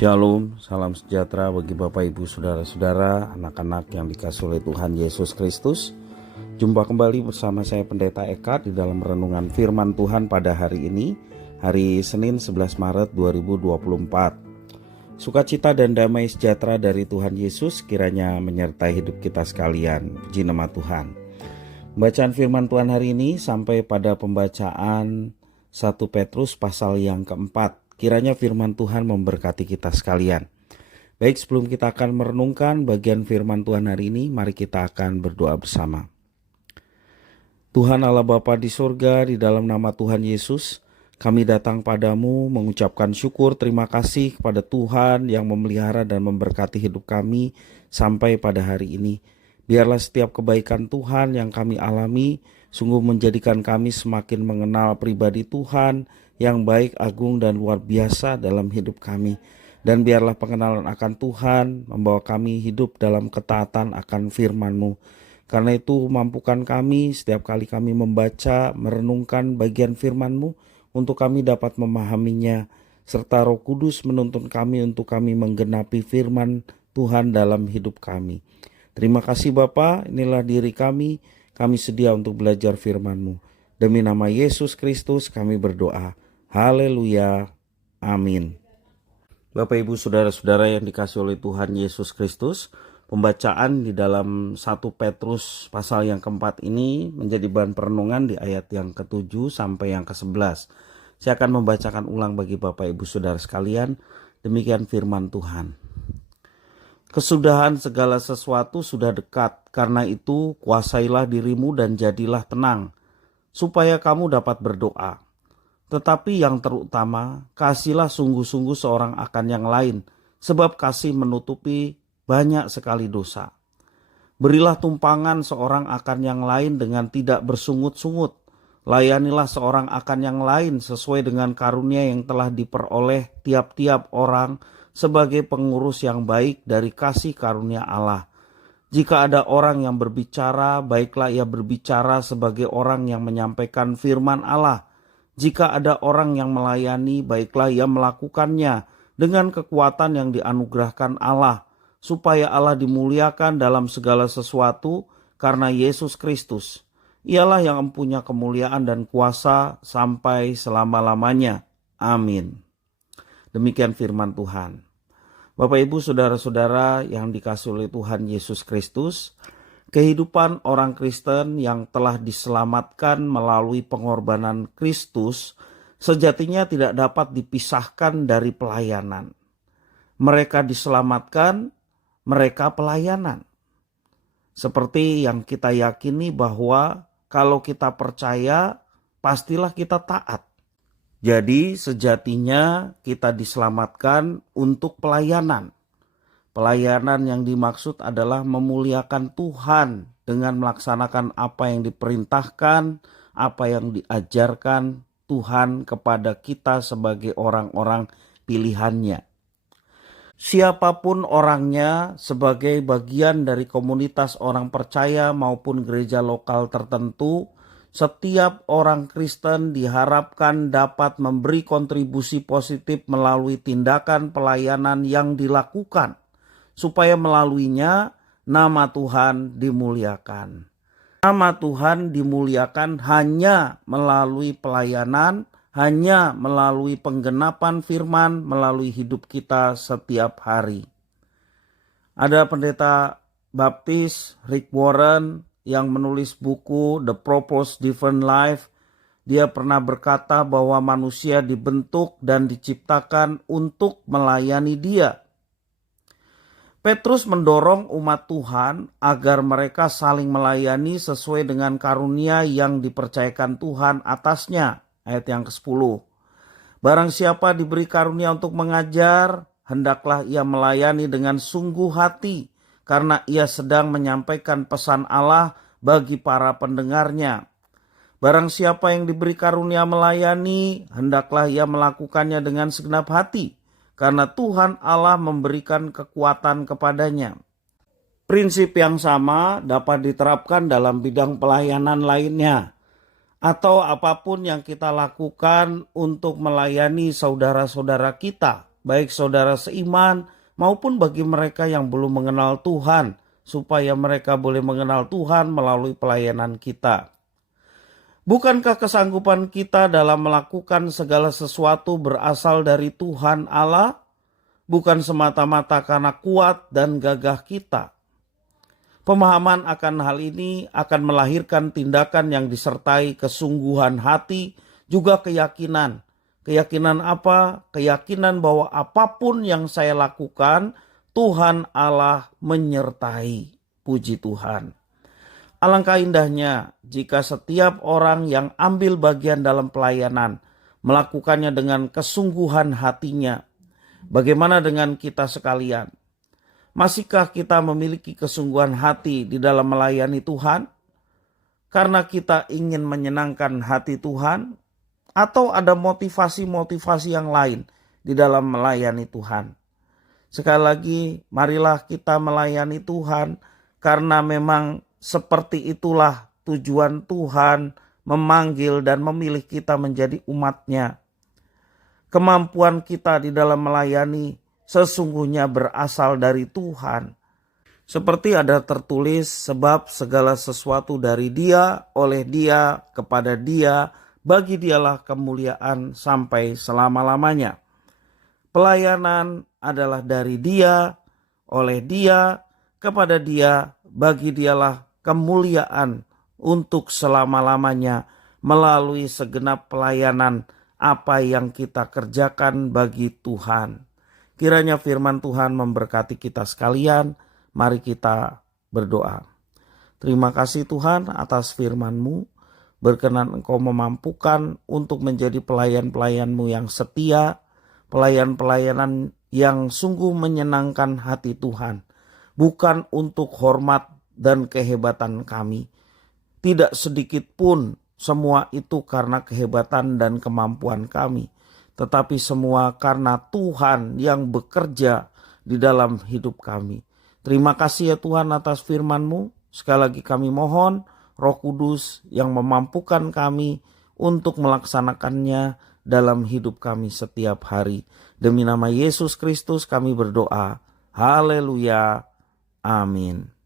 Shalom, salam sejahtera bagi Bapak Ibu Saudara-saudara, anak-anak yang dikasihi oleh Tuhan Yesus Kristus. Jumpa kembali bersama saya Pendeta Eka di dalam renungan firman Tuhan pada hari ini, hari Senin 11 Maret 2024. Sukacita dan damai sejahtera dari Tuhan Yesus kiranya menyertai hidup kita sekalian. Puji nama Tuhan. Bacaan firman Tuhan hari ini sampai pada pembacaan 1 Petrus pasal yang keempat. Kiranya firman Tuhan memberkati kita sekalian. Baik, sebelum kita akan merenungkan bagian firman Tuhan hari ini, mari kita akan berdoa bersama. Tuhan Allah Bapa di surga, di dalam nama Tuhan Yesus, kami datang padamu mengucapkan syukur terima kasih kepada Tuhan yang memelihara dan memberkati hidup kami sampai pada hari ini. Biarlah setiap kebaikan Tuhan yang kami alami sungguh menjadikan kami semakin mengenal pribadi Tuhan yang baik, agung, dan luar biasa dalam hidup kami. Dan biarlah pengenalan akan Tuhan membawa kami hidup dalam ketaatan akan firman-Mu. Karena itu mampukan kami setiap kali kami membaca, merenungkan bagian firman-Mu untuk kami dapat memahaminya. Serta Roh Kudus menuntun kami untuk kami menggenapi firman Tuhan dalam hidup kami. Terima kasih Bapa, inilah diri kami sedia untuk belajar firman-Mu. Demi nama Yesus Kristus kami berdoa. Haleluya, amin. Bapak Ibu Saudara-saudara yang dikasihi oleh Tuhan Yesus Kristus, pembacaan di dalam 1 Petrus pasal yang keempat ini menjadi bahan perenungan di ayat yang ke-7 sampai yang ke-11. Saya akan membacakan ulang bagi Bapak Ibu Saudara sekalian, demikian firman Tuhan. Kesudahan segala sesuatu sudah dekat, karena itu kuasailah dirimu dan jadilah tenang, supaya kamu dapat berdoa. Tetapi yang terutama, kasihlah sungguh-sungguh seorang akan yang lain, sebab kasih menutupi banyak sekali dosa. Berilah tumpangan seorang akan yang lain dengan tidak bersungut-sungut. Layanilah seorang akan yang lain sesuai dengan karunia yang telah diperoleh tiap-tiap orang sebagai pengurus yang baik dari kasih karunia Allah. Jika ada orang yang berbicara, baiklah ia berbicara sebagai orang yang menyampaikan firman Allah. Jika ada orang yang melayani, baiklah ia melakukannya dengan kekuatan yang dianugerahkan Allah, supaya Allah dimuliakan dalam segala sesuatu karena Yesus Kristus. Ialah yang mempunyai kemuliaan dan kuasa sampai selama-lamanya. Amin. Demikian firman Tuhan. Bapak Ibu Saudara-saudara yang dikasihi oleh Tuhan Yesus Kristus, kehidupan orang Kristen yang telah diselamatkan melalui pengorbanan Kristus sejatinya tidak dapat dipisahkan dari pelayanan. Mereka diselamatkan, mereka pelayanan. Seperti yang kita yakini bahwa kalau kita percaya, pastilah kita taat. Jadi sejatinya kita diselamatkan untuk pelayanan. Pelayanan yang dimaksud adalah memuliakan Tuhan dengan melaksanakan apa yang diperintahkan, apa yang diajarkan Tuhan kepada kita sebagai orang-orang pilihannya. Siapapun orangnya, sebagai bagian dari komunitas orang percaya maupun gereja lokal tertentu, setiap orang Kristen diharapkan dapat memberi kontribusi positif melalui tindakan pelayanan yang dilakukan, supaya melaluinya nama Tuhan dimuliakan. Nama Tuhan dimuliakan hanya melalui pelayanan, hanya melalui penggenapan firman, melalui hidup kita setiap hari. Ada pendeta baptis Rick Warren yang menulis buku The Purpose Driven Life. Dia pernah berkata bahwa manusia dibentuk dan diciptakan untuk melayani Dia. Petrus mendorong umat Tuhan agar mereka saling melayani sesuai dengan karunia yang dipercayakan Tuhan atasnya. Ayat yang ke-10. Barang siapa diberi karunia untuk mengajar, hendaklah ia melayani dengan sungguh hati, karena ia sedang menyampaikan pesan Allah bagi para pendengarnya. Barang siapa yang diberi karunia melayani, hendaklah ia melakukannya dengan segenap hati, karena Tuhan Allah memberikan kekuatan kepadanya. Prinsip yang sama dapat diterapkan dalam bidang pelayanan lainnya, atau apapun yang kita lakukan untuk melayani saudara-saudara kita. baik saudara seiman maupun bagi mereka yang belum mengenal Tuhan, supaya mereka boleh mengenal Tuhan melalui pelayanan kita. Bukankah kesanggupan kita dalam melakukan segala sesuatu berasal dari Tuhan Allah? Bukan semata-mata karena kuat dan gagah kita. Pemahaman akan hal ini akan melahirkan tindakan yang disertai kesungguhan hati, juga keyakinan. Keyakinan apa? Keyakinan bahwa apapun yang saya lakukan, Tuhan Allah menyertai. Puji Tuhan. Alangkah indahnya jika setiap orang yang ambil bagian dalam pelayanan melakukannya dengan kesungguhan hatinya. Bagaimana dengan kita sekalian? Masihkah kita memiliki kesungguhan hati di dalam melayani Tuhan? Karena kita ingin menyenangkan hati Tuhan? Atau ada motivasi-motivasi yang lain di dalam melayani Tuhan? Sekali lagi, marilah kita melayani Tuhan karena memang seperti itulah tujuan Tuhan memanggil dan memilih kita menjadi umat-Nya. Kemampuan kita di dalam melayani sesungguhnya berasal dari Tuhan. Seperti ada tertulis, sebab segala sesuatu dari Dia, oleh Dia, kepada Dia, bagi Dialah kemuliaan sampai selama-lamanya. Pelayanan adalah dari Dia, oleh Dia, kepada Dia, bagi Dialah kemuliaan untuk selama-lamanya melalui segenap pelayanan apa yang kita kerjakan bagi Tuhan. Kiranya firman Tuhan memberkati kita sekalian. Mari kita berdoa. Terima kasih Tuhan atas firman-Mu. Berkenan Engkau memampukan untuk menjadi pelayan-pelayan-Mu yang setia, pelayan-pelayanan yang sungguh menyenangkan hati Tuhan. Bukan untuk hormat dan kehebatan kami. Tidak sedikit pun semua itu karena kehebatan dan kemampuan kami. Tetapi semua karena Tuhan yang bekerja di dalam hidup kami. Terima kasih ya Tuhan atas firman-Mu. Sekali lagi kami mohon Roh Kudus yang memampukan kami untuk melaksanakannya dalam hidup kami setiap hari. Demi nama Yesus Kristus kami berdoa. Haleluya. Amin.